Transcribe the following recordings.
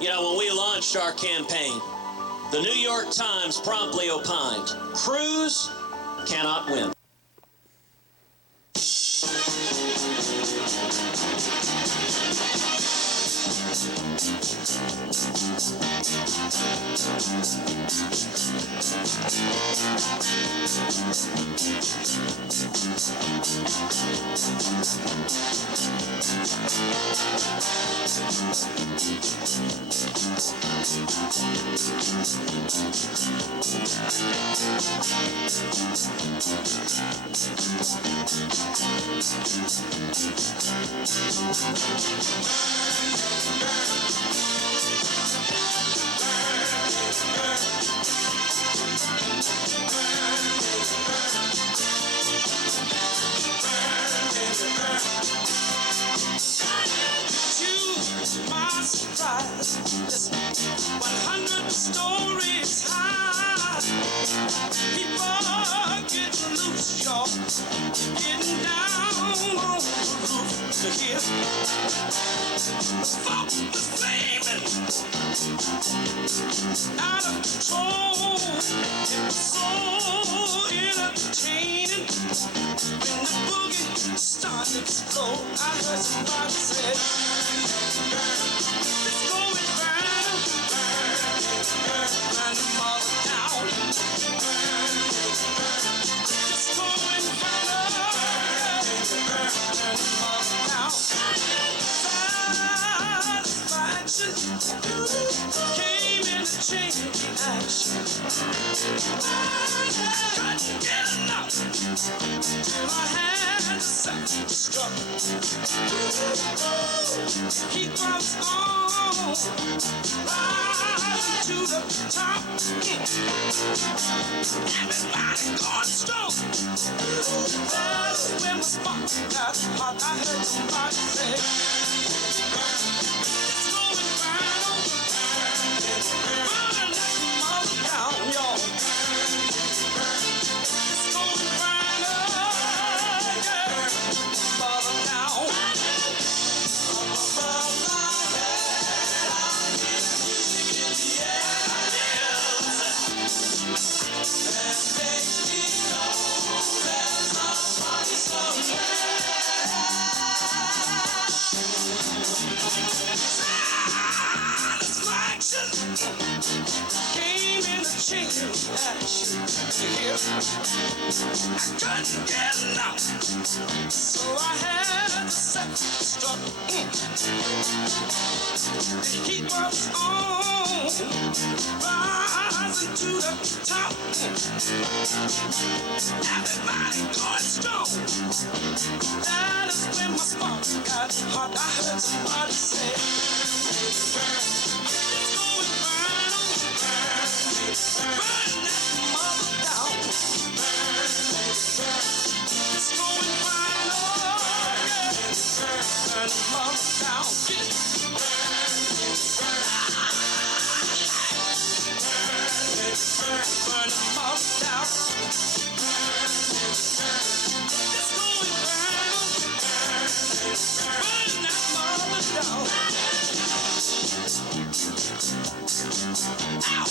You know, when we launched our campaign, the New York Times promptly opined, Cruz cannot win. My surprise, listen, 100 stories high. People getting loose, y'all, getting down on the roof to hear. Folk is flaming, out of control. It was so entertaining when the boogie started to explode. I heard somebody say, let's go and burn them all down. Let's go and burn them all down. satisfaction came in the chain reaction. Couldn't get enough till I had to self-destruct. Keep us on rising to the top. Everybody going strong. That's when my spark got hot. I heard somebody say, it's going round, burning that mother down, y'all. It's going round, yeah, mother down. Above my head, I hear music in the air. That makes me know there's a party somewhere. Satisfaction came in the chain reaction. I couldn't get enough, so I had to self-destruct. Keep us on rising to the top. Everybody going strong. That is when my spark got hot. I heard somebody say, it's going round, burn that mother down. It's going round, yeah, burn the mother down. Burn the mother down. It's going round, burn that mother down. Ow!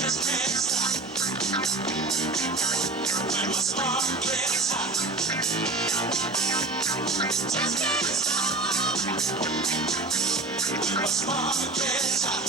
Just can't stop when my spark gets hot. Just can't stop when my spark gets hot.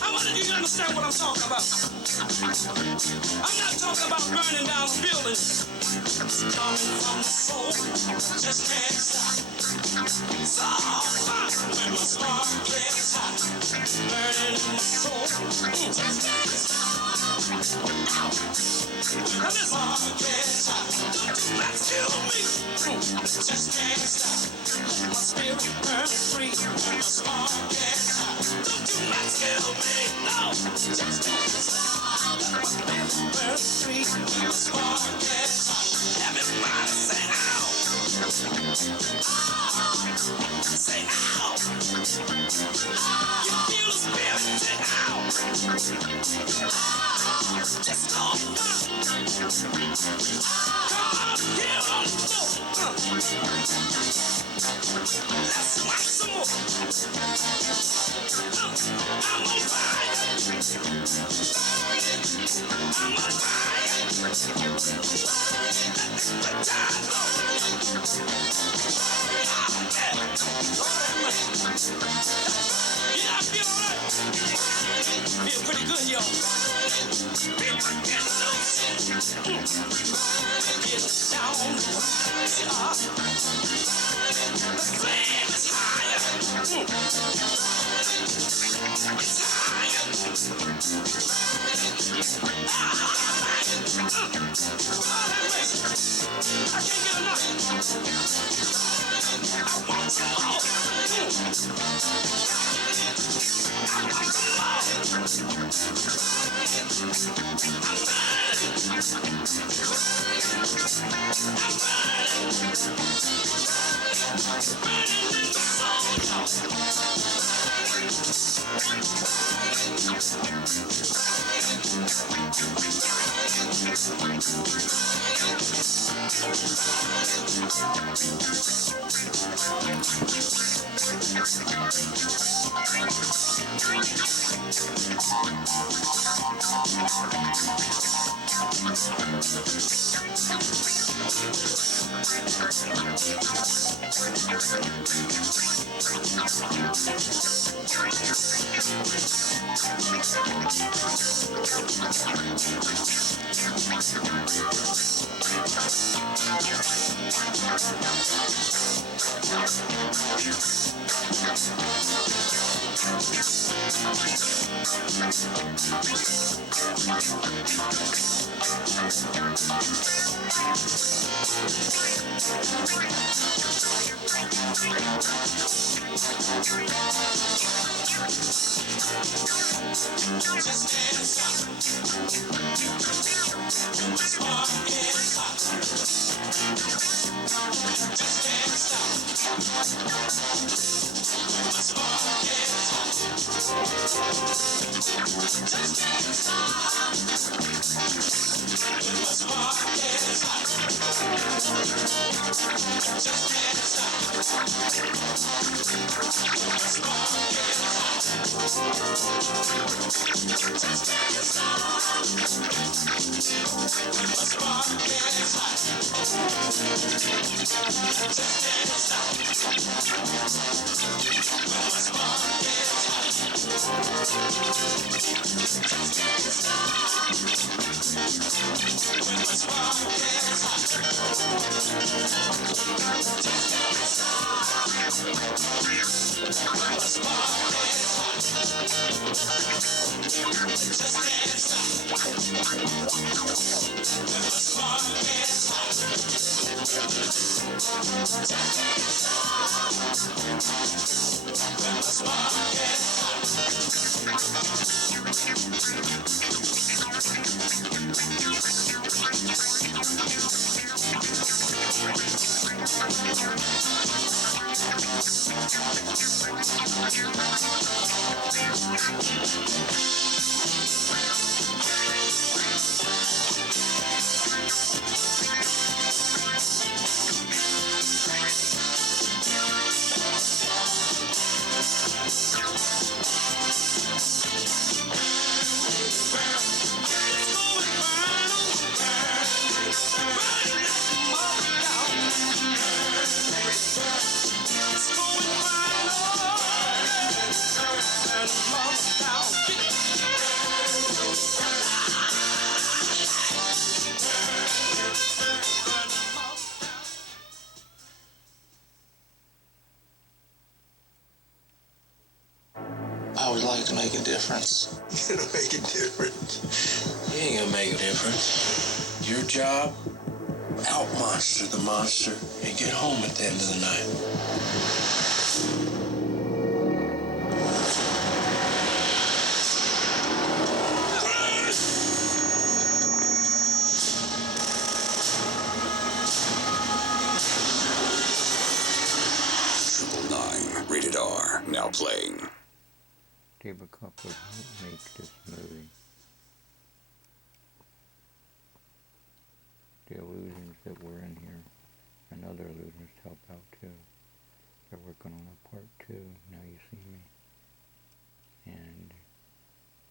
I wanted you to understand what I'm talking about. I'm not talking about burning down a building. It's coming from the soul. Just can't stop. It's all fun when my spark gets hot. Burning in my soul. Just can't stop. Ow. When my spark gets hot. Don't let kill me. Just can't stop. Let my spirit burn free. When my spark gets hot. Don't let kill me. No. Just can't stop. Let my spirit burn free. When my spark gets hot. Everybody say ow. Say ow. You feel the spirit, say ow. Just go on. Come here on the floor. Let's rock some more. I'm on fire. I'm on fire. Let the time go. Yeah, I feel alright. Feel pretty good, y'all. People get loose. Get down. The flame is higher. It's higher. I can't get enough. I want some more. I want some more. I'm burning. Burning in the soul, y'all. Just can't stop. This heart is hot. Just can't stop. This heart is hot. Just can't stop. This heart is hot. Just can't stop. This heart is hot. Just can't stop. When the spark is hot. Just can't stop. When the spark is hot. Just can't stop. When the spark is hot. Just can't stop. When the spark is hot. Just can't stop. When the spark is hot. Just can't stop. When the spark is hot. I would like to make a difference. You're gonna make a difference. You ain't gonna make a difference. Your job, out-monster the monster and get home at the end of the night. Rated R, now playing. David Copperfield make this movie. the illusions that were in here and other illusions to help out too. They're working on a part 2, Now You See Me. And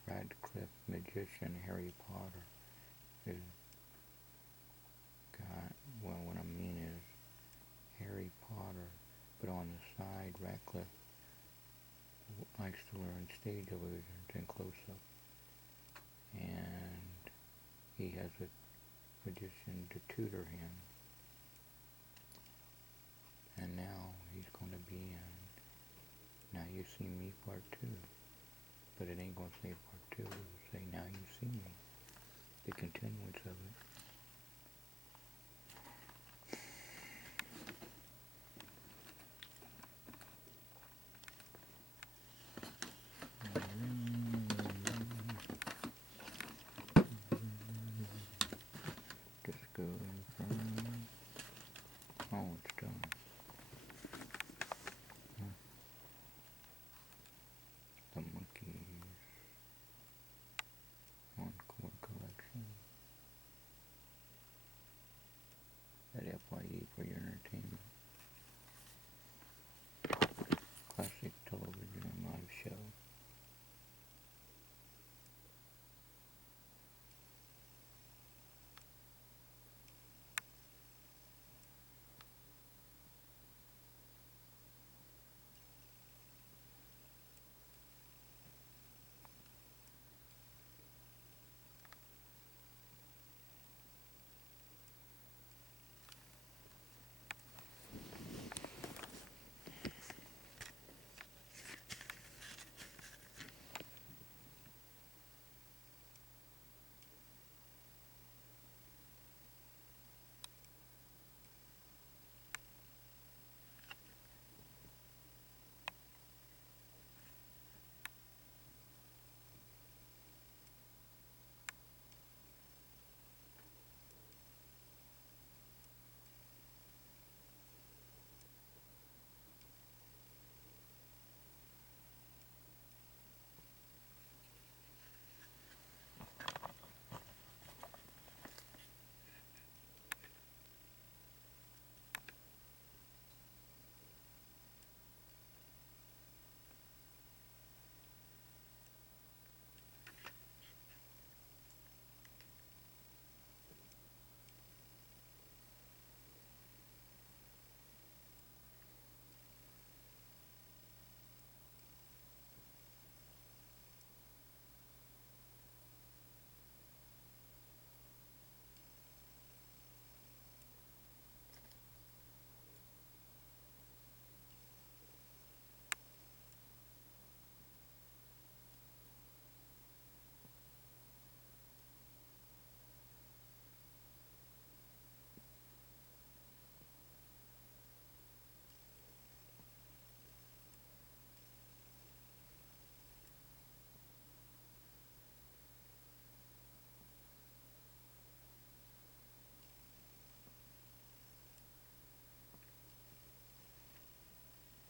Radcliffe Magician Harry Potter is got, well, what I mean is Harry Potter, but on the side Radcliffe likes to learn stage illusions and close-up. And he has a magician to tutor him. And now he's going to be in Now You See Me Part 2. But it ain't going to say Part 2, it will say Now You See Me. The continuance of it. Just go in from... Oh, it's done. The Monkeys Encore Collection at FYE for your entertainment. Classic television and live show.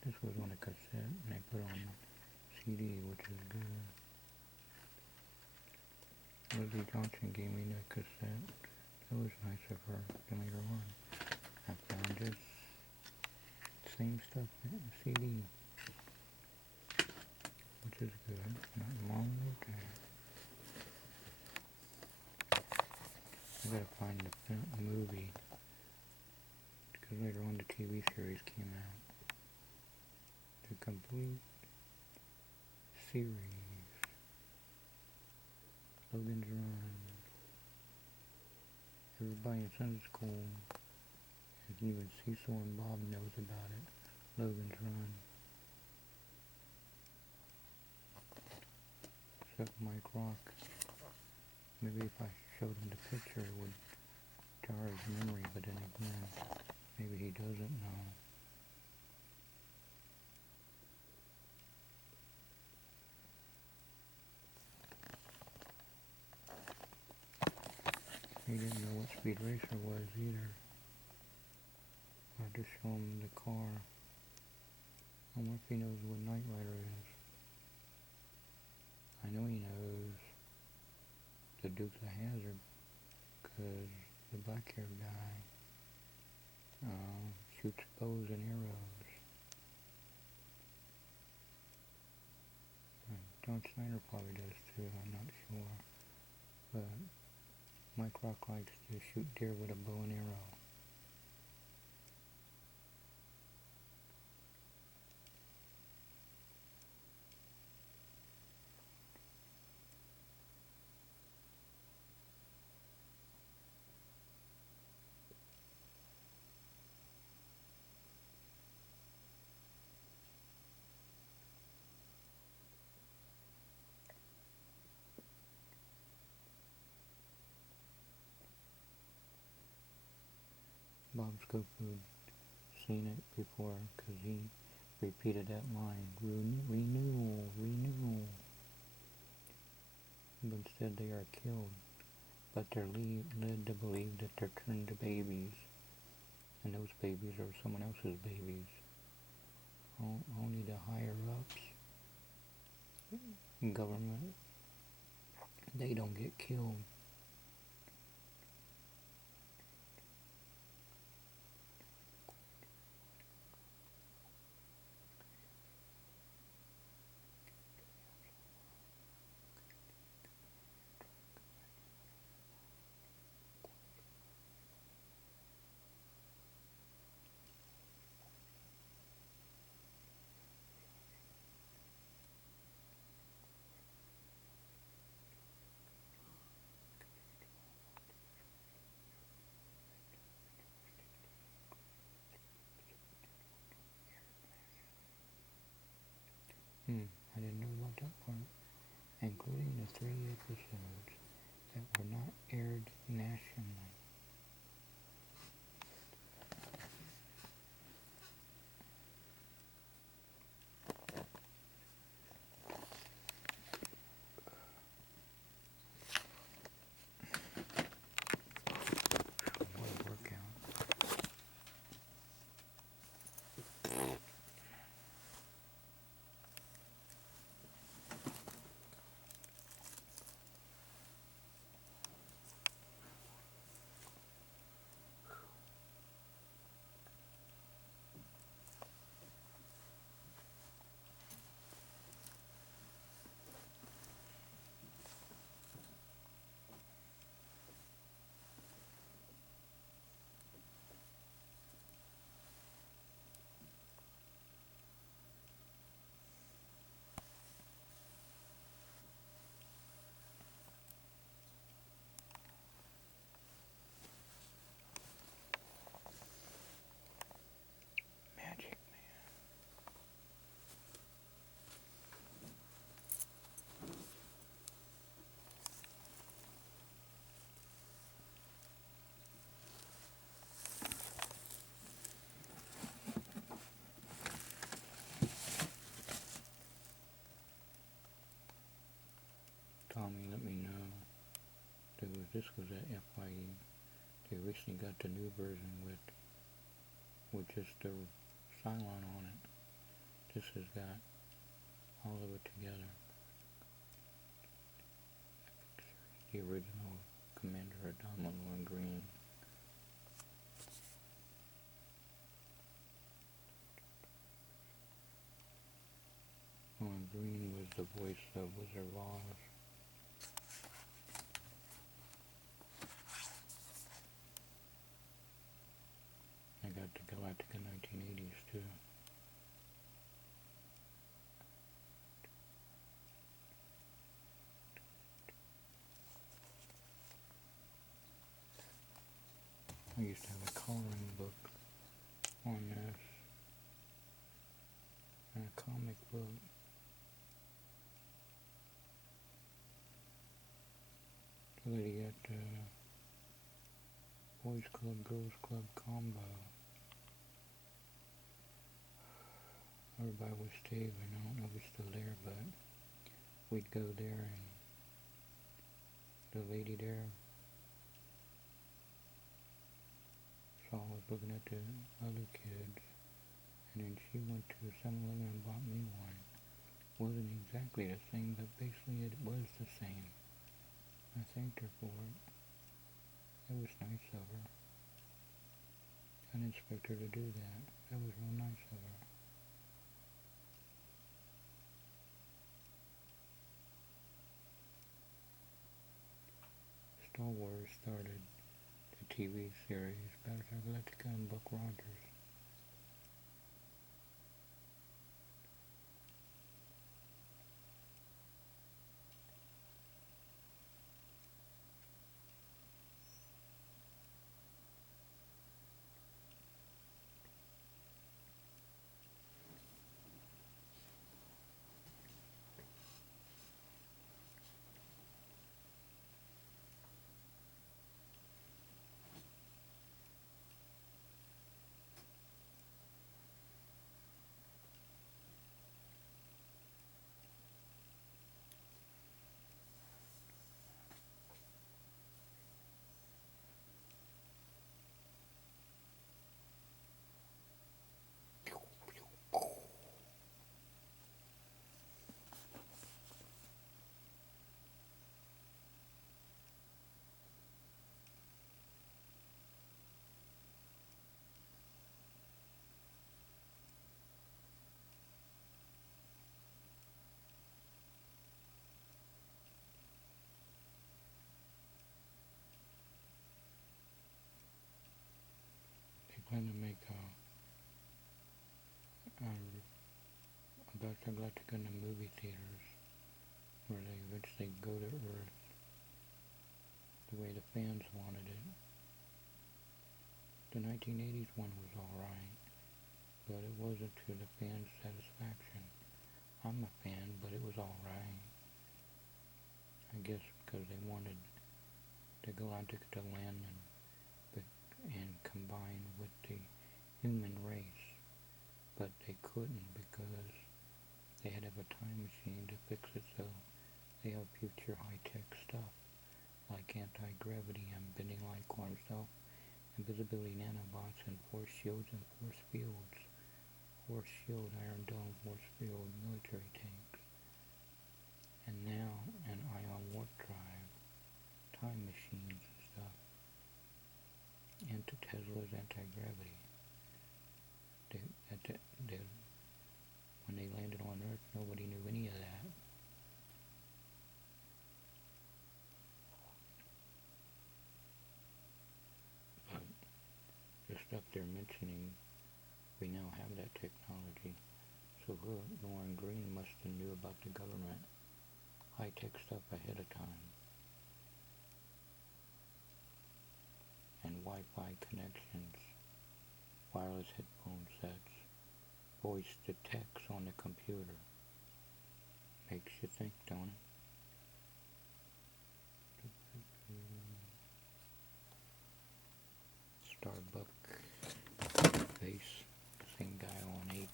This was on a cassette and they put on CD, which is good. Lizzie Johnson gave me that cassette. That was nice of her. Then later on, I found this same stuff in a CD, which is good. Nothing wrong with that. I gotta find the movie, because later on the TV series came out. The complete series. Logan's Run. Everybody in Sunday school, and even Cecil and Bob knows about it. Logan's Run. Except Mike Rock. Maybe if I showed him the picture it would jar his memory, but then again, maybe he doesn't know. He didn't know what Speed Racer was either. I just show him the car. I wonder if he knows what Knight Rider is. I know he knows the Dukes of Hazzard, because the black-haired guy shoots bows and arrows. John Snyder probably does too, I'm not sure. But Mike Rock likes to shoot deer with a bow and arrow. Bob Schofield seen it before because he repeated that line, renewal, renewal. But instead they are killed, but they're led to believe that they're turned to babies, and those babies are someone else's babies. Only the higher-ups, government, they don't get killed. I didn't know about that part. Including the 3 episodes that were not aired nationally. What a workout. Magic Man. Tommy let me know. This was at FYE. They recently got the new version with just the Cylon on it. This has got all of it together. The original Commander Adomino in green. Oh, and green was the voice of Wizard of Oz. I got the Galactica 1980s too. I used to have a coloring book on this, and a comic book. The lady got the Boys Club, Girls Club combo. Everybody was Steve, and I don't know if he's still there, but we'd go there, and the lady there saw I was looking at the other kids, and then she went to 7-Eleven and bought me one. Wasn't exactly the same, but basically it was the same. I thanked her for it. It was nice of her. I didn't expect her to do that. That was real nice of her. Star Wars started the TV series Battlestar Galactica and Buck Rogers. They plan to make Battlestar Galactica in the movie theaters, where they eventually go to Earth the way the fans wanted it. The 1980s one was alright, but it wasn't to the fans' satisfaction. I'm a fan, but it was alright. I guess because they wanted the Galactica to land and combine with the human race, but they couldn't because they had to have a time machine to fix it, so they have future high-tech stuff like anti-gravity and bending light quantum self, invisibility nanobots, and force shields and force fields. Force shield, iron dome, force field, military tanks. And now an ion warp drive, time machines and stuff. And to Tesla's anti-gravity. When they landed on Earth, nobody knew any of that. But the stuff they're mentioning, we now have that technology. So Lauren Green must have knew about the government high-tech stuff ahead of time. And Wi-Fi connections, wireless headphone sets, voice to text on the computer. Makes you think, don't it? Starbuck face, same guy on 18.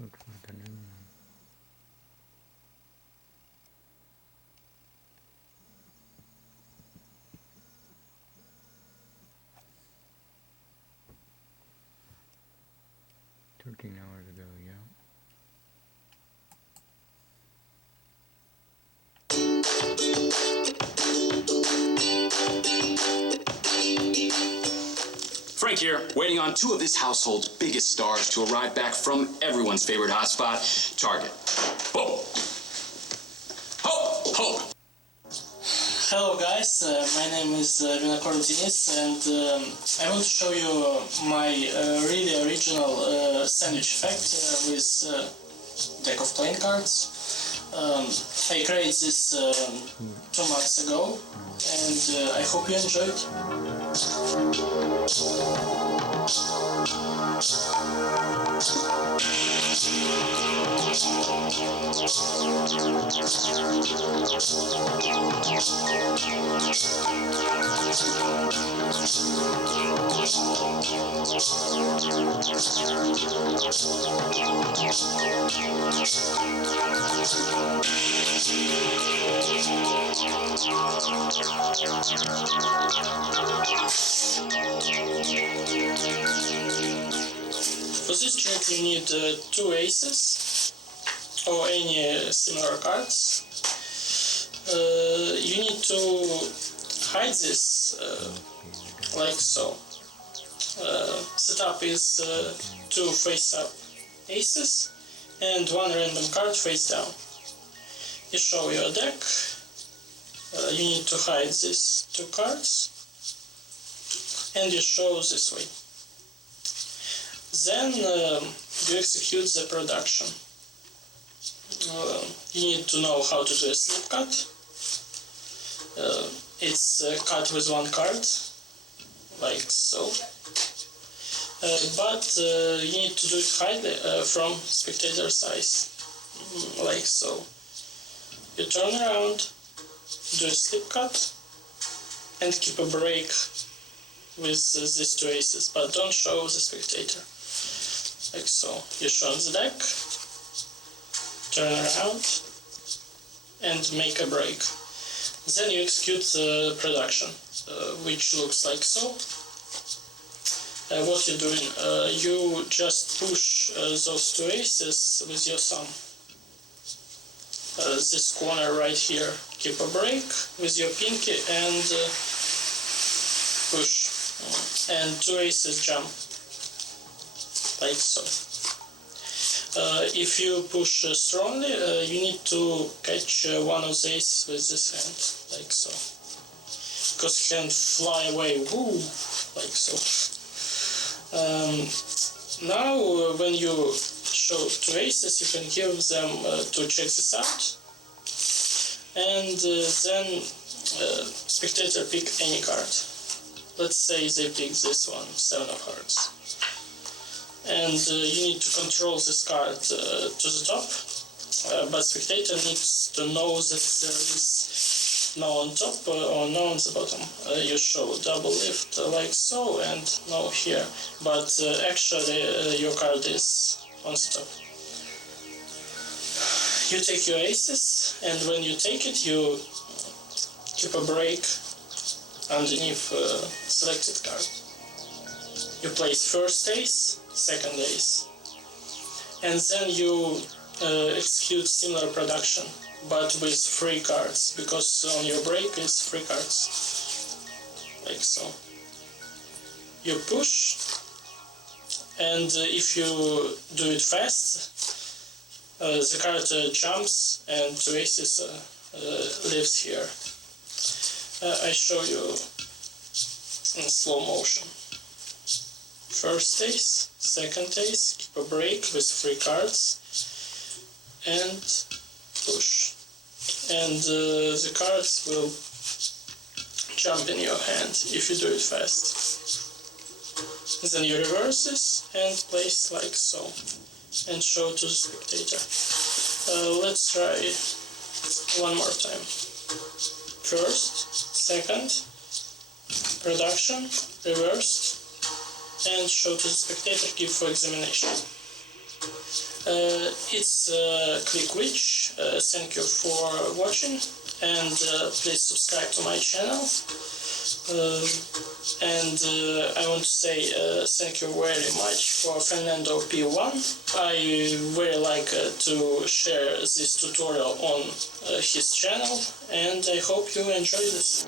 looks like a new one. $13 ago, yeah. Frank here, waiting on two of this household's biggest stars to arrive back from everyone's favorite hotspot, Target. Whoa! Ho! Ho! Hello guys, my name is Kotkin, and I want to show you my really original sandwich effect with deck of playing cards. I created this 2 months ago, and I hope you enjoy it. For this trick you need 2 aces or any similar cards. You need to hide this like so. Setup is 2 face-up aces and 1 random card face down. You show your deck. You need to hide these 2 cards and you show this way. Then you execute the production. You need to know how to do a slip cut. It's cut with 1 card, like so. But you need to do it highly from spectator size, like so. You turn around, do a slip cut, and keep a break with these 2 aces, but don't show the spectator. Like so. You show the deck, turn around, and make a break. Then you execute the production, which looks like so. What you're doing, you just push those 2 aces with your thumb. This corner right here, keep a break with your pinky and push. And 2 aces jump, like so. If you push strongly, you need to catch one of the aces with this hand, like so. Because you can fly away, woo, like so. Now, when you show 2 aces, you can give them to check this out. And then spectator pick any card. Let's say they pick this one, 7 of hearts. And you need to control this card to the top, but spectator needs to know that there is no on top or no on the bottom. You show double lift like so and no here, but actually your card is on the top. You take your aces, and when you take it, you keep a break underneath selected card. You place first ace, second ace, and then you execute similar production, but with 3 cards, because on your break is 3 cards, like so. You push, and if you do it fast, the card jumps and 2 aces lives here. I show you in slow motion. First ace, second ace, keep a break with 3 cards, and push. And the cards will jump in your hand if you do it fast. Then you reverse this and place like so, and show to the spectator. Let's try one more time. First, second, production, reversed, and show to the spectator, give for examination. It's Click Rich. Thank you for watching, and please subscribe to my channel. And I want to say thank you very much for FernandoP1. I very like to share this tutorial on his channel, and I hope you enjoy this.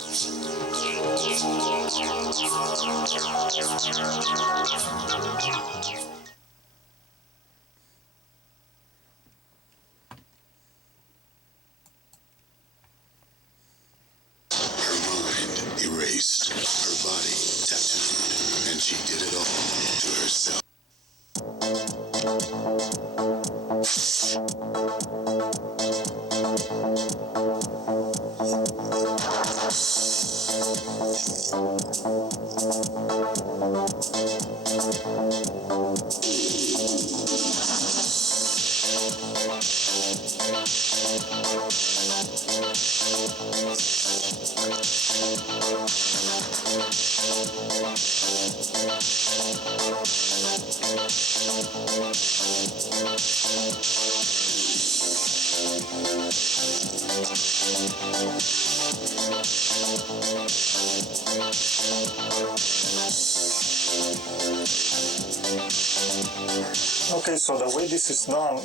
Erased, her body tattooed, and she did it all to herself. Okay, so the way this is done,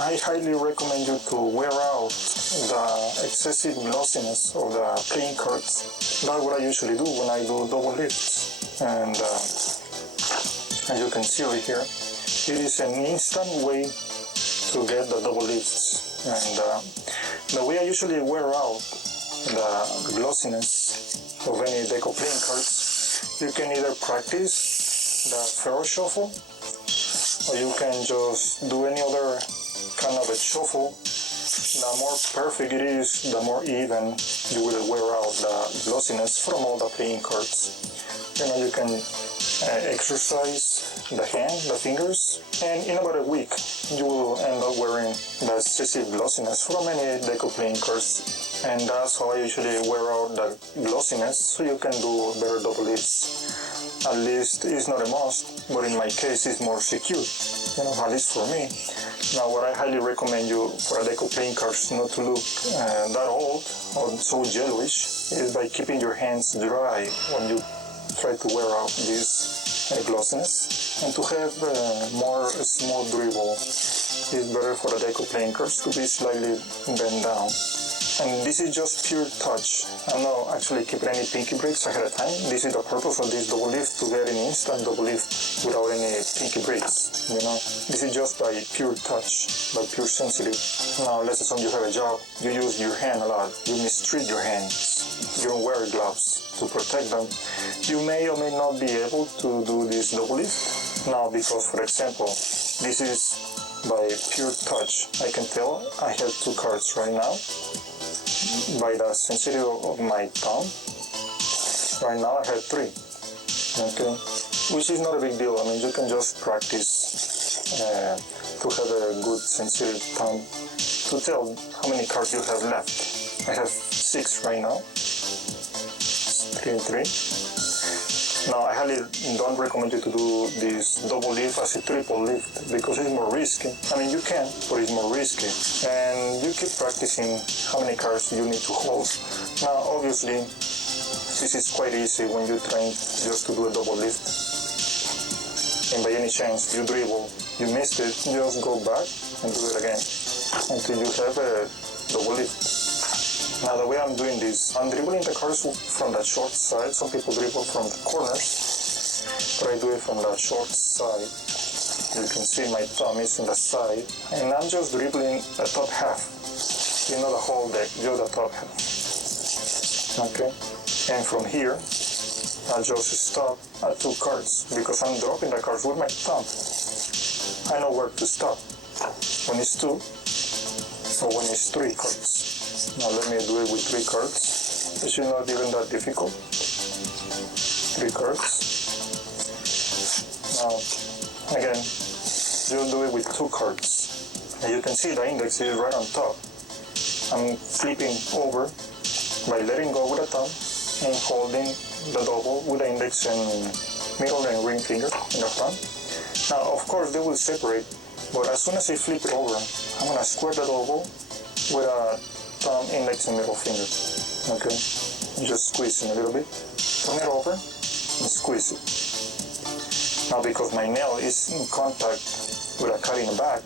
I highly recommend you to wear out the excessive glossiness of the playing cards. That's what I usually do when I do double lifts. And as you can see over here, it is an instant way to get the double lifts. And the way I usually wear out the glossiness of any deco playing cards, you can either practice the Pharaoh shuffle, or you can just do any other kind of a shuffle. The more perfect it is, the more even you will wear out the glossiness from all the playing cards. You know, you can exercise the hand, the fingers, and in about a week you will end up wearing the excessive glossiness from any deco playing cards. And that's how I usually wear out the glossiness, so you can do better double lifts. At least it's not a must, but in my case it's more secure, you know, at least for me. Now what I highly recommend you for a deco playing cards not to look that old or so yellowish is by keeping your hands dry when you try to wear out this glossiness, and to have more smooth dribble. It's better for the deco playing cards to be slightly bent down. And this is just pure touch. I'm not actually keeping any pinky breaks ahead of time. This is the purpose of this double lift, to get an instant double lift without any pinky breaks, you know. This is just by pure touch, by pure sensitive. Now let's assume you have a job, you use your hand a lot, you mistreat your hands, you don't wear gloves to protect them. You may or may not be able to do this double lift. Now because, for example, this is by pure touch. I can tell I have 2 cards right now. By the sensitivity of my thumb, right now I have 3, okay, which is not a big deal. I mean, you can just practice to have a good sensitive thumb to tell how many cards you have left. I have 6 right now, 3 and 3. Now I highly don't recommend you to do this double lift as a triple lift, because it's more risky. I mean, you can, but it's more risky. And you keep practicing how many cards you need to hold. Now obviously this is quite easy when you train just to do a double lift, and by any chance you dribble, you missed it, just go back and do it again until you have a double lift. Now the way I'm doing this, I'm dribbling the cards from the short side. Some people dribble from the corners, but I do it from the short side. You can see my thumb is in the side, and I'm just dribbling the top half. You know, the whole deck, just the top half. Okay, and from here, I'll just stop at 2 cards, because I'm dropping the cards with my thumb. I know where to stop, when it's 2, or when it's 3 cards. Now let me do it with 3 cards. This is not even that difficult. 3 cards. Now, again, just do it with 2 cards. And you can see the index is right on top. I'm flipping over by letting go with the thumb and holding the double with the index and middle and ring finger in the front. Now, of course, they will separate But as soon as I flip it over, I'm gonna square the double with a thumb, index, and middle finger. Okay, just squeezing a little bit. Turn it over and squeeze it. Now, because my nail is in contact with a cut in the back,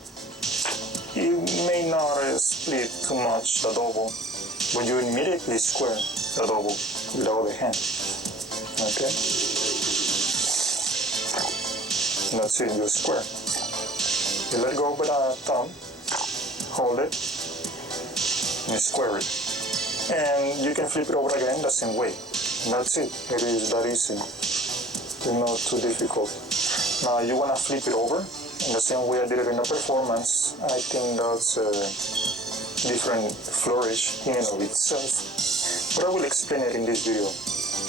you may not split too much the double, but you immediately square the double with the other hand. Okay? That's it, you square. You let go with a thumb, hold it, and square it. And you can flip it over again the same way. That's it. It is that easy. It's not too difficult. Now you want to flip it over in the same way I did it in the performance. I think that's a different flourish in and of itself. But I will explain it in this video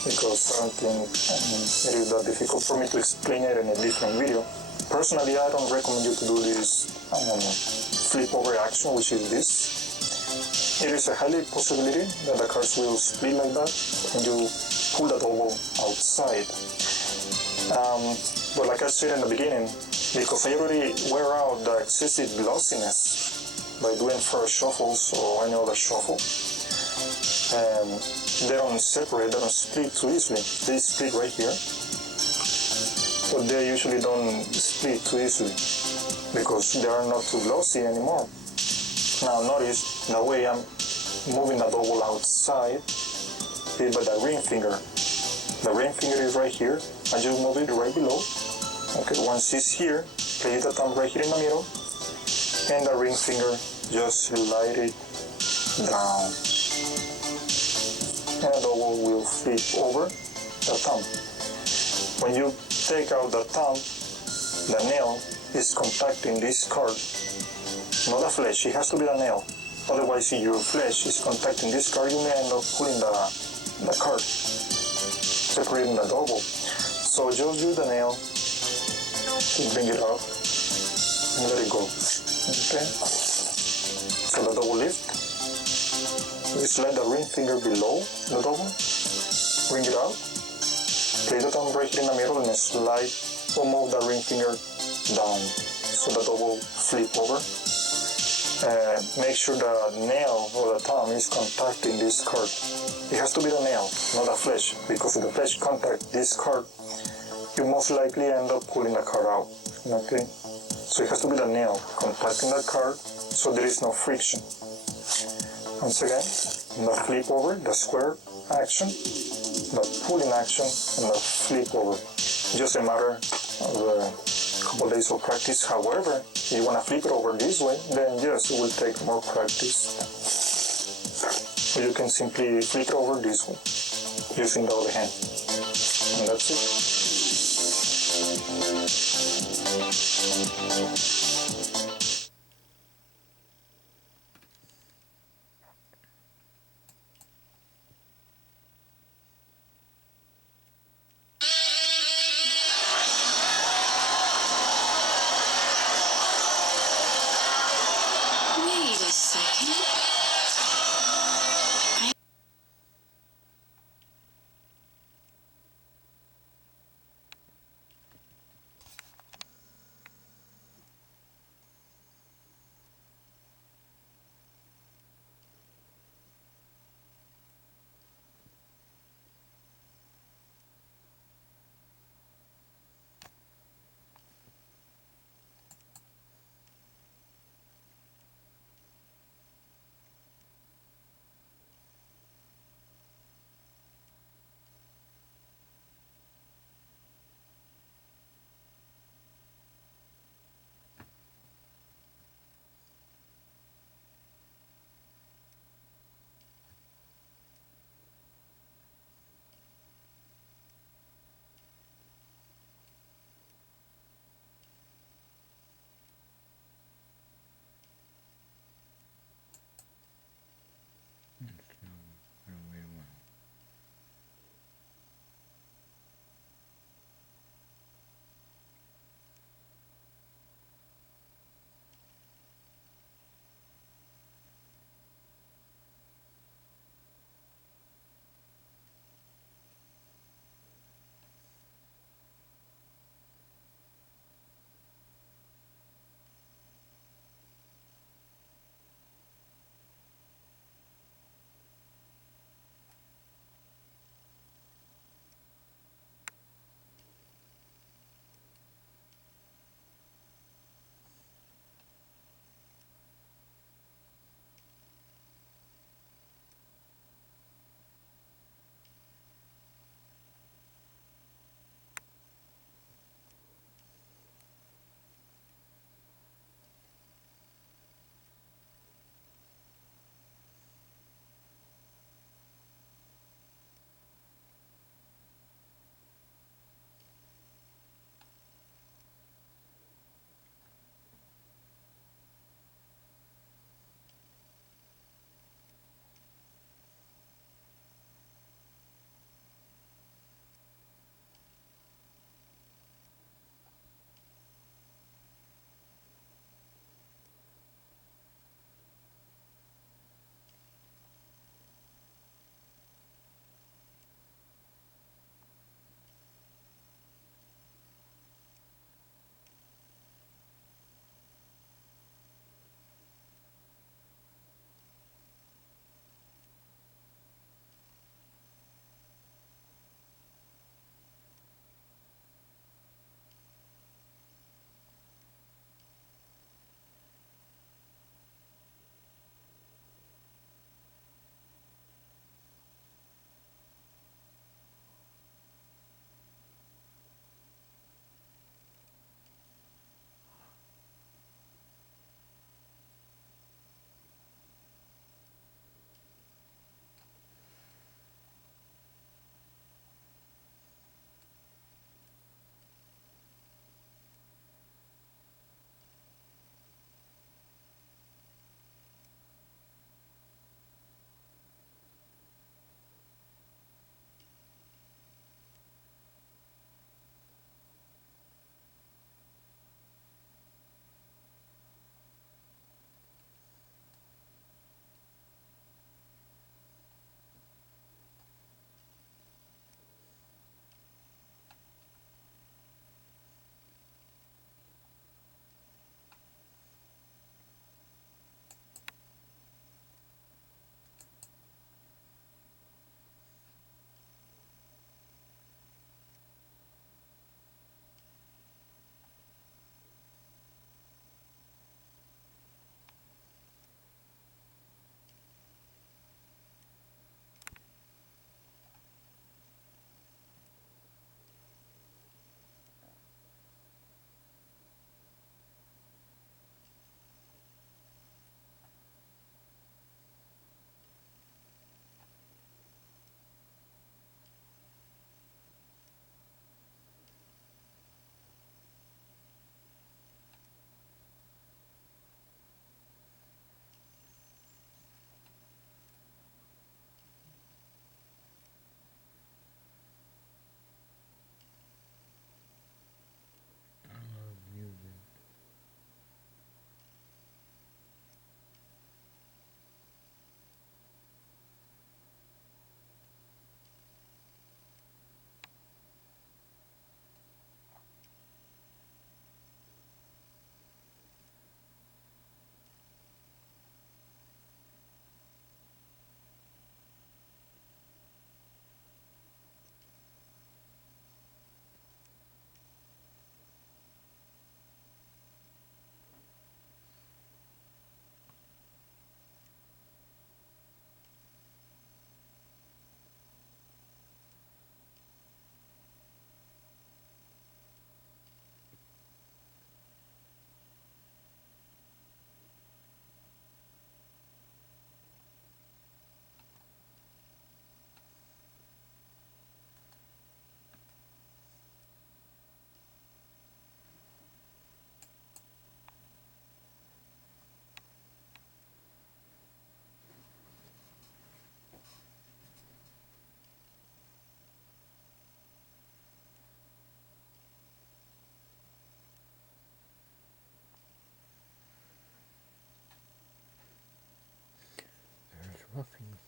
because I don't think it is that difficult for me to explain it in a different video. Personally, I don't recommend you to do this flip over action, which is this. It is a high possibility that the cards will split like that and you pull the double outside. But like I said in the beginning, because I already wear out the excessive glossiness by doing first shuffles or any other shuffle, they don't separate, they don't split too easily. They split right here, but they usually don't split too easily because they are not too glossy anymore. Now notice the way I'm moving the double outside is by the ring finger. The ring finger is right here. I just move it right below. Okay, once it's here, place the thumb right here in the middle, and the ring finger just slide it down. And the double will flip over the thumb. When you take out the thumb, the nail is contacting this card, not the flesh. It has to be the nail. Otherwise, if your flesh is contacting this card, you may end up pulling the card, separating the double. So just use the nail to bring it up and let it go. Okay? So the double lift. You slide the ring finger below the double, bring it out, place the thumb right here in the middle and slide or move the ring finger down so the double flip over. Make sure the nail or the thumb is contacting this card. It has to be the nail, not the flesh, because if the flesh contacts this card, you most likely end up pulling the card out. Okay? So it has to be the nail contacting the card so there is no friction. Once again, the flip over, the square action, the pulling action, and the flip over. Just a matter of a couple days of practice. However, if you want to flip it over this way, then yes, it will take more practice. Or you can simply flip it over this way, using the other hand. And that's it. Wait a second.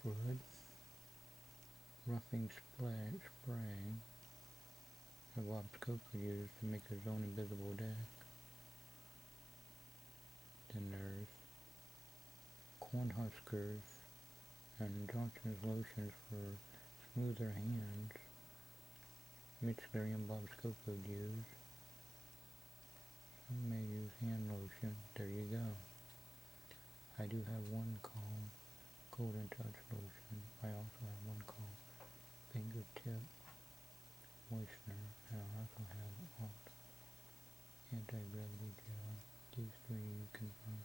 fluid, roughing spray that Bob Scope used to make his own invisible deck. Then there's Cornhuskers and Johnson's lotions for smoother hands, which Larry and Bob Scofield use. Some may use hand lotion. There you go. I do have one called Golden Touch lotion. I also have one called Fingertip Moistener, and I also have anti-gravity gel. These three you can find.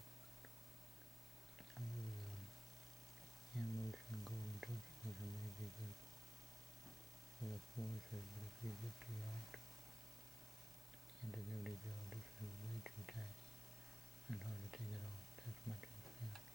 Hand lotion, Golden Touch lotion may be good for the forces, but if you get the anti-gravity gel, this is way too tacky and hard to take it off. That's my 2 cents.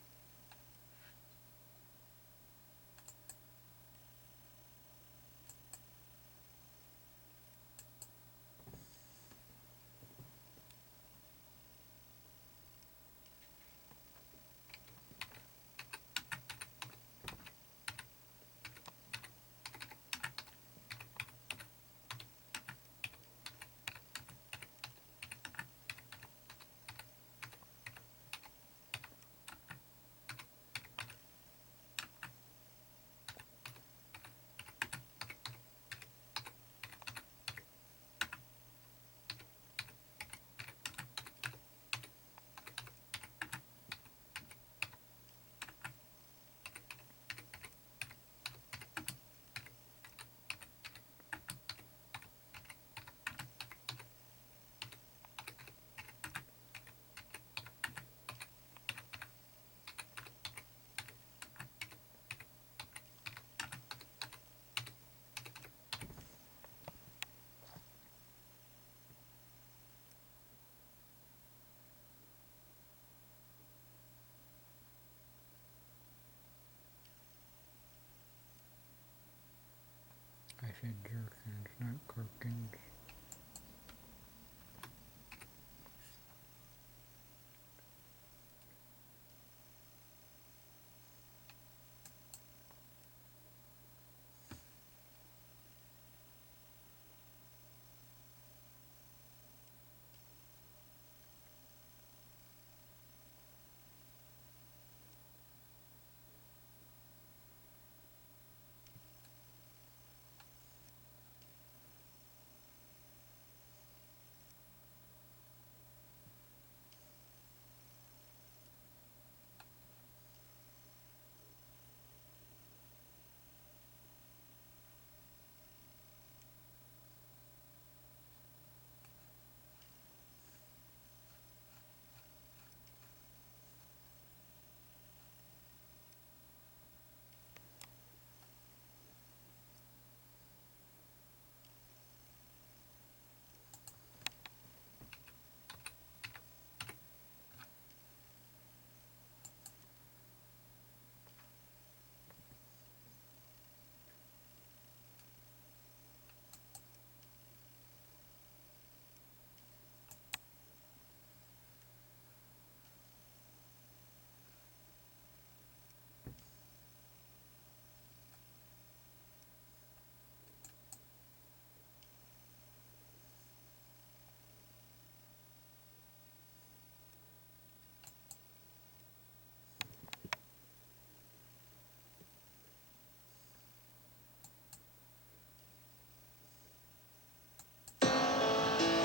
I said Jerkins, not Kirkins.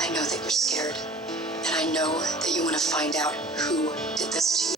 I know that you're scared, and I know that you want to find out who did this to you.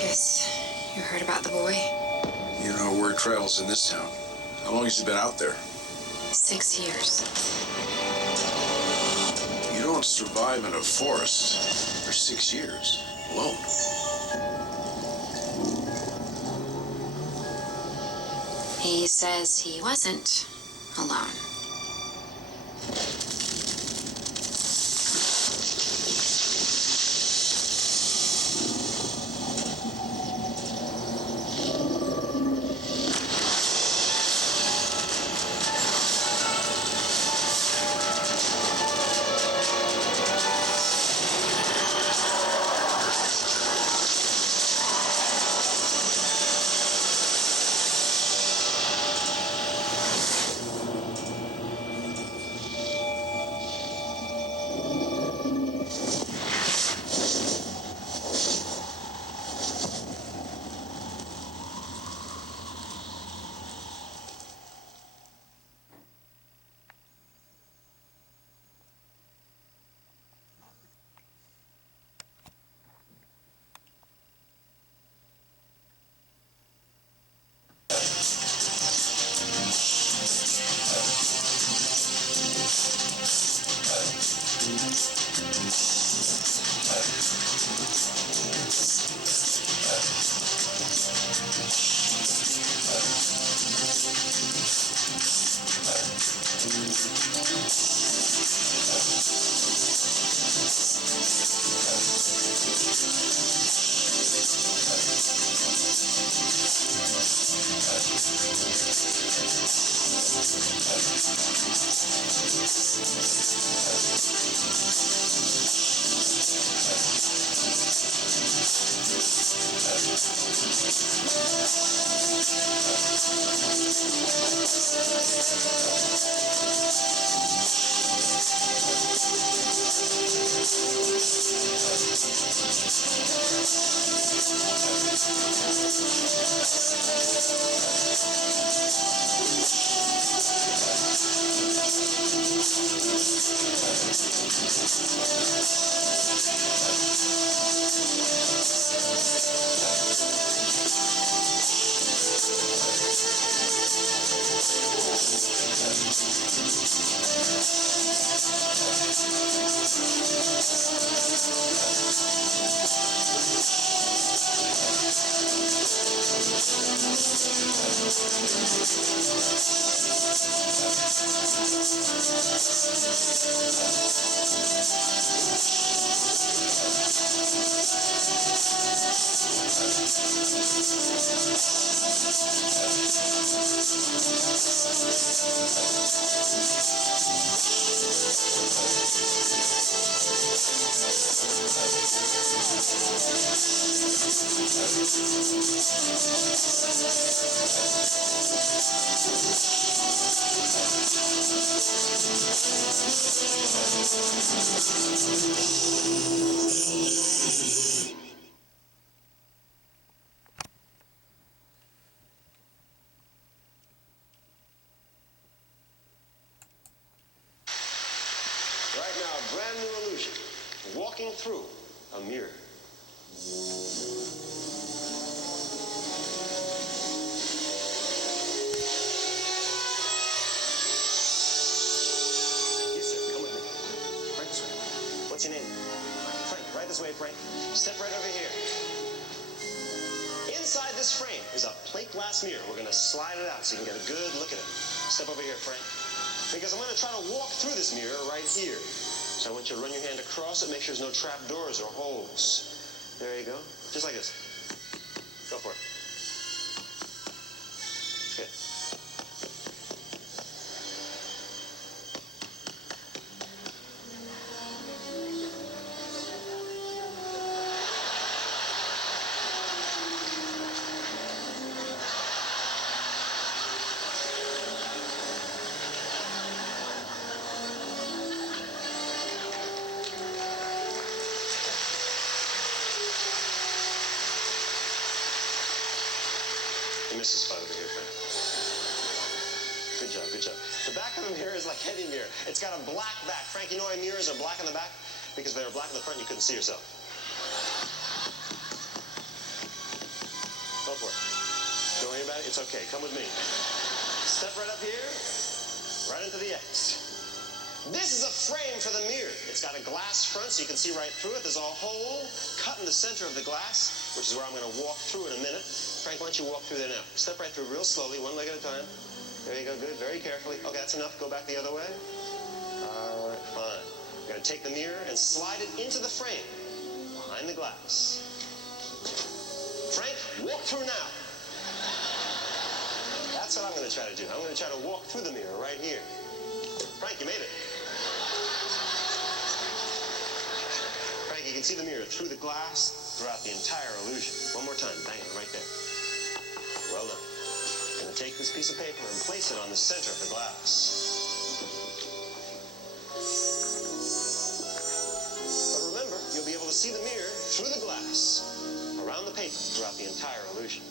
Guess you heard about the boy? You know, word travels in this town. How long has he been out there? 6 years. You don't survive in a forest for 6 years alone. He says he wasn't alone. Right now, a brand new illusion. Walking through a mirror. Yes, sir. Come with me. Right this way. What's your name? Frank. Right this way, Frank. Step right over here. Inside this frame is a plate glass mirror. We're going to slide it out so you can get a good look at it. Step over here, Frank. Because I'm going to try to walk through this mirror right here. So I want you to run your hand across it, make sure there's no trap doors or holes. There you go. Just like this. Go for it. Good. Mrs. Spot over here, Frank. Good job, good job. The back of the mirror is like any mirror. It's got a black back. Frank, you know why mirrors are black in the back? Because if they were black in the front, you couldn't see yourself. Go for it. Don't worry about it. It's okay. Come with me. Step right up here, right into the X. This is a frame for the mirror. It's got a glass front so you can see right through it. There's a hole cut in the center of the glass, which is where I'm going to walk through in a minute. Frank, why don't you walk through there now? Step right through real slowly, one leg at a time. There you go, good, very carefully. Okay, that's enough. Go back the other way. All right, fine. You're going to take the mirror and slide it into the frame, behind the glass. Frank, walk through now. That's what I'm going to try to do. I'm going to try to walk through the mirror right here. Frank, you made it. Frank, you can see the mirror through the glass throughout the entire illusion. One more time, bang it right there. Well done. I'm going to take this piece of paper and place it on the center of the glass. But remember, you'll be able to see the mirror through the glass, around the paper, throughout the entire illusion.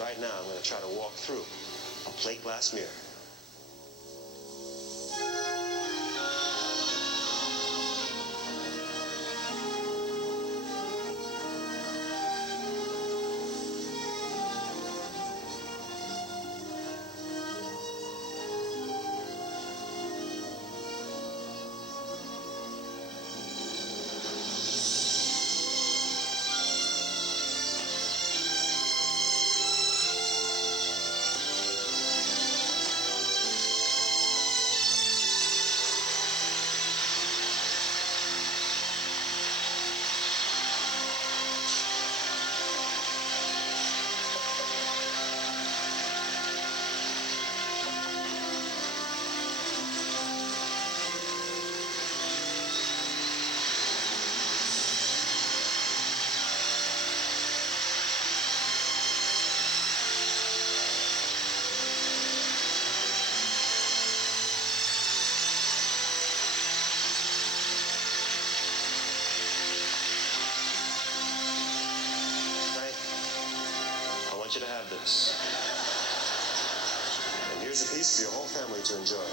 Right now, I'm going to try to walk through a plate glass mirror. I want you to have this. And here's a piece for your whole family to enjoy.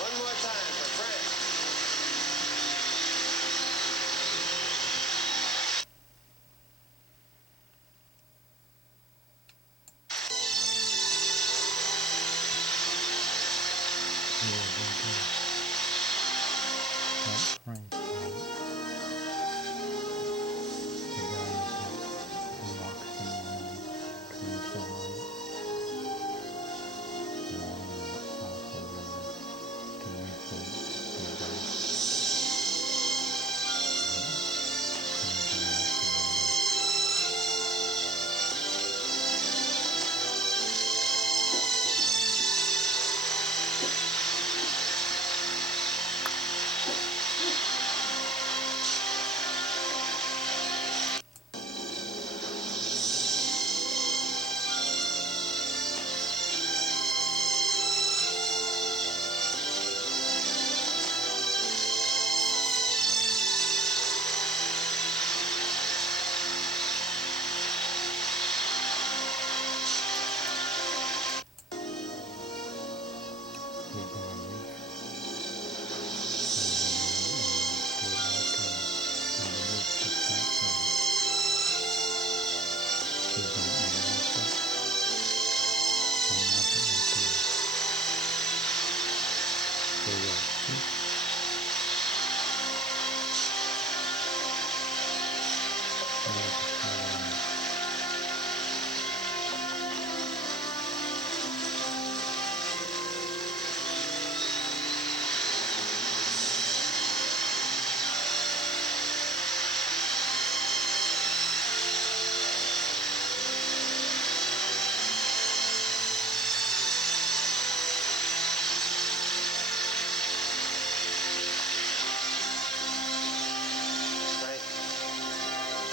One more time for Frank.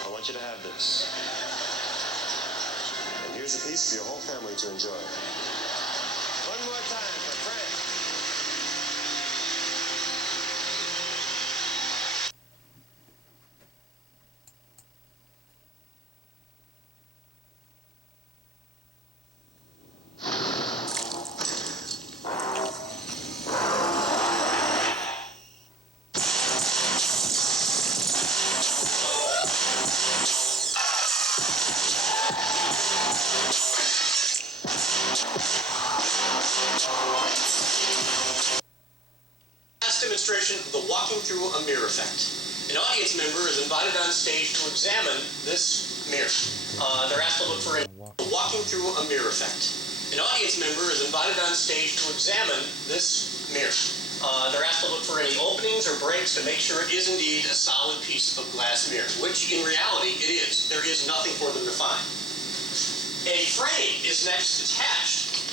I want you to have this. And here's a piece for your whole family to enjoy. One more time for Frank. Demonstration of the walking through a mirror effect. An audience member is invited on stage to examine this mirror. They're asked to look for a walking through a mirror effect. An audience member is invited on stage to examine this mirror. They're asked to look for any openings or breaks to make sure it is indeed a solid piece of glass mirror, which in reality it is. There is nothing for them to find. A frame is next attached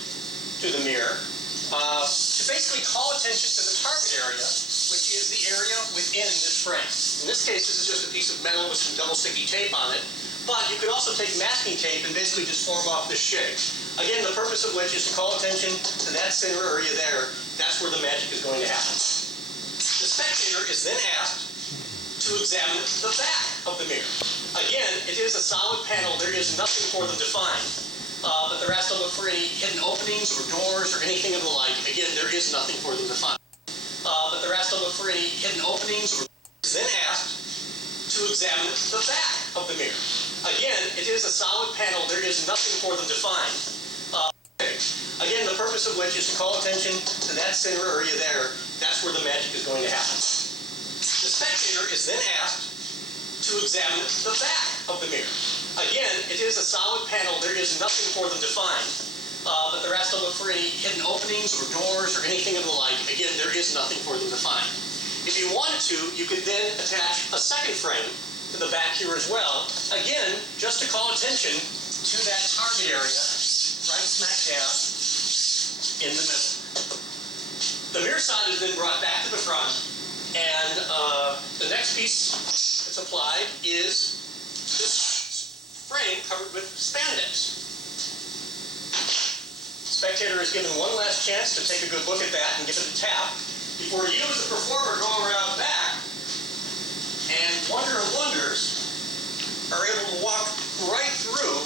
to the mirror to basically call attention to the target area, which is the area within this frame. In this case, this is just a piece of metal with some double sticky tape on it, but you could also take masking tape and basically just form off this shape. Again, the purpose of which is to call attention to that center area there. That's where the magic is going to happen. The spectator is then asked to examine the back of the mirror. Again, it is a solid panel. There is nothing for them to find. But they're asked to look for any hidden openings or doors or anything of the like. Again, there is nothing for them to find. But they're asked to look for any hidden openings or then asked to examine the back of the mirror. Again, it is a solid panel. There is nothing for them to find. Again, the purpose of which is to call attention to that center area there. That's where the magic is going to happen. The spectator is then asked to examine the back of the mirror. Again, it is a solid panel. There is nothing for them to find. But they're asked to look for any hidden openings or doors or anything of the like. Again, there is nothing for them to find. If you wanted to, you could then attach a second frame to the back here as well. Again, just to call attention to that target area, right smack down in the middle. The mirror side is then brought back to the front, and the next piece that's applied is this frame covered with spandex. Spectator is given one last chance to take a good look at that and give it a tap before you as a performer go around back and wonder of wonders are able to walk right through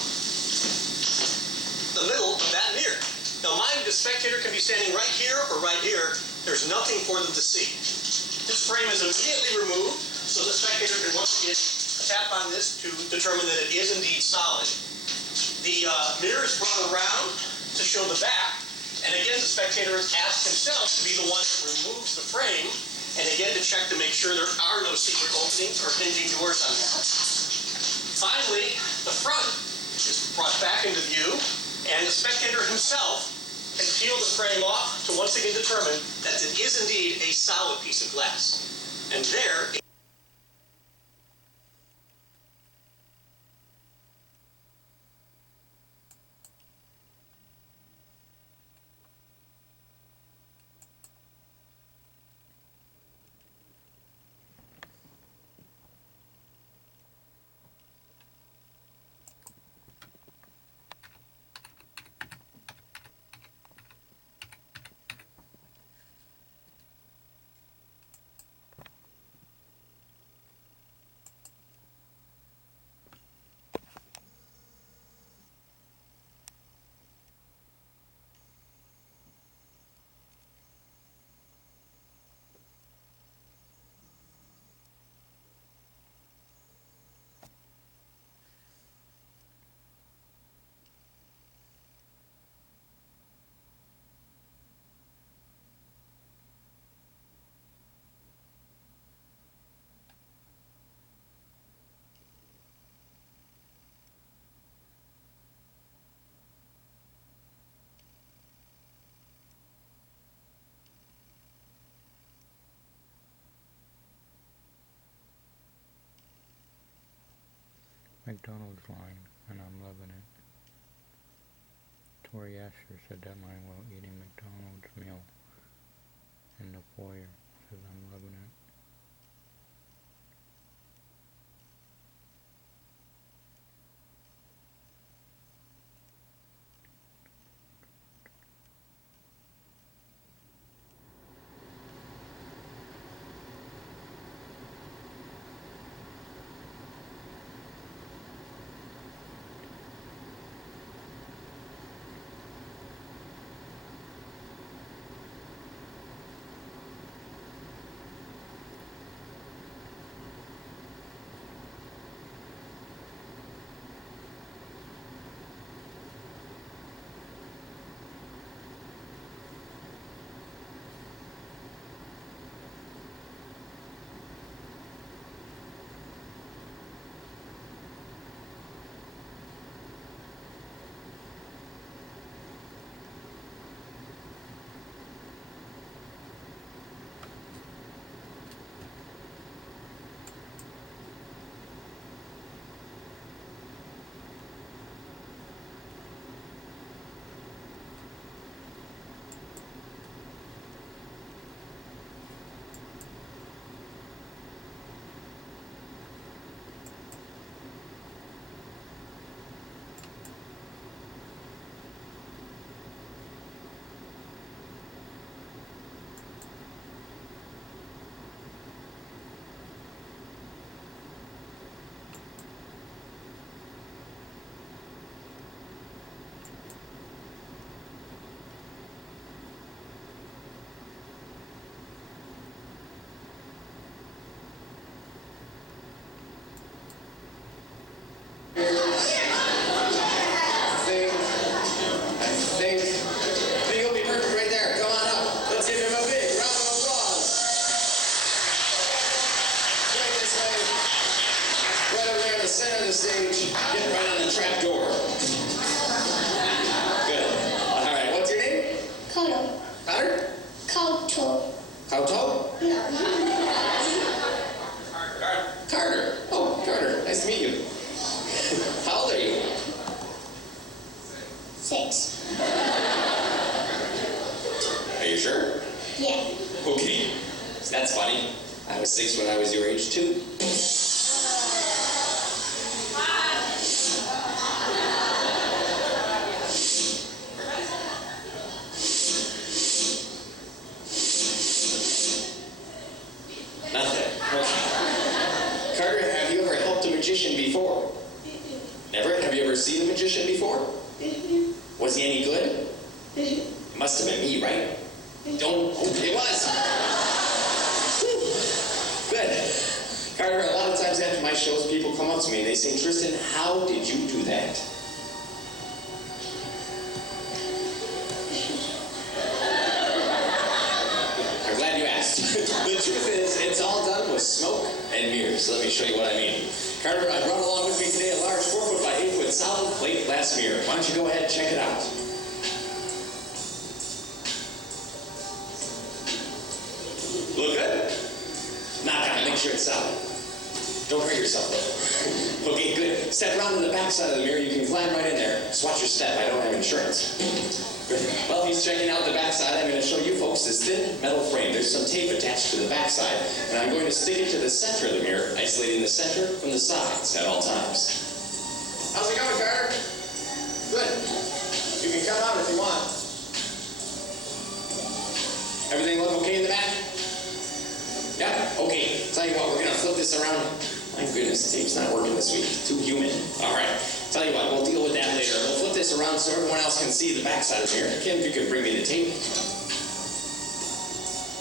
the middle of that mirror. Now mind you, the spectator can be standing right here or right here. There's nothing for them to see. This frame is immediately removed so the spectator can once again tap on this to determine that it is indeed solid. The mirror is brought around to show the back, and again the spectator is asked himself to be the one that removes the frame, and again to check to make sure there are no secret openings or hinging doors on that. Finally, the front is brought back into view, and the spectator himself can peel the frame off to once again determine that it is indeed a solid piece of glass. And there McDonald's line, and I'm loving it. Tori Asher said that line while eating McDonald's meal in the foyer. Says I'm loving it. Step around to the back side of the mirror. You can climb right in there. Just watch your step. I don't have insurance. Well, he's checking out the back side. I'm going to show you folks this thin metal frame. There's some tape attached to the back side, and I'm going to stick it to the center of the mirror, isolating the center from the sides at all times. How's it going, Carter? Good. You can come out if you want. Everything look okay in the back? Yeah? Okay. Tell you what, we're going to flip this around. My goodness, the tape's not working this week. Too humid. All right. Tell you what, we'll deal with that later. We'll flip this around so everyone else can see the back side of the mirror. Kim, if you could bring me the tape.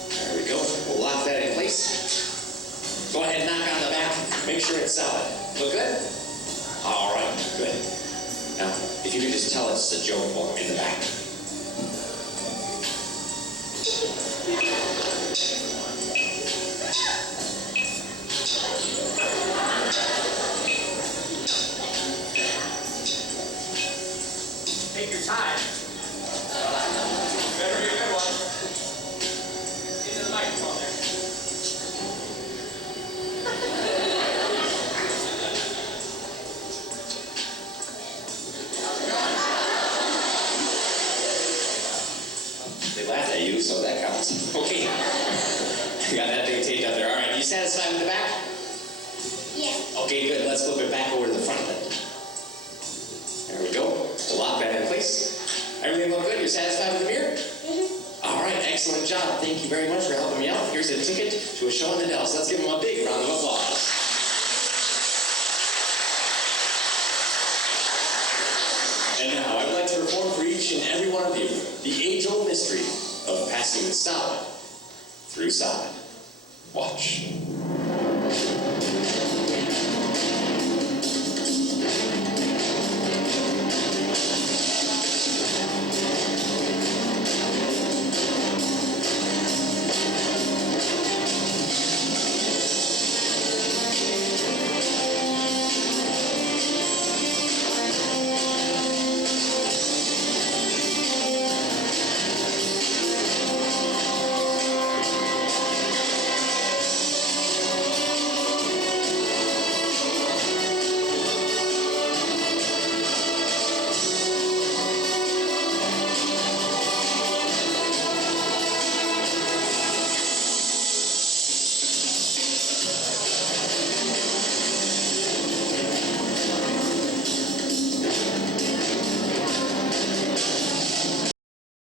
There we go. We'll lock that in place. Go ahead and knock on the back. Make sure it's solid. Look good? All right. Good. Now, if you could just tell us a joke while I'm in the back. Take your time. Better be a good one. Into the microphone there. so that counts. Okay. Got that thing taped up there. All right, you satisfied with the back? Yeah. Okay, good. Let's flip it back over to the front then. There we go. The lock back in place. Everything look good? You're satisfied with the mirror? All right, excellent job. Thank you very much for helping me out. Here's a ticket to a show in the Dells. Let's give him a big round of applause. And now, I would like to perform for each and every one of you the age-old mystery of passing the stop through side. Watch.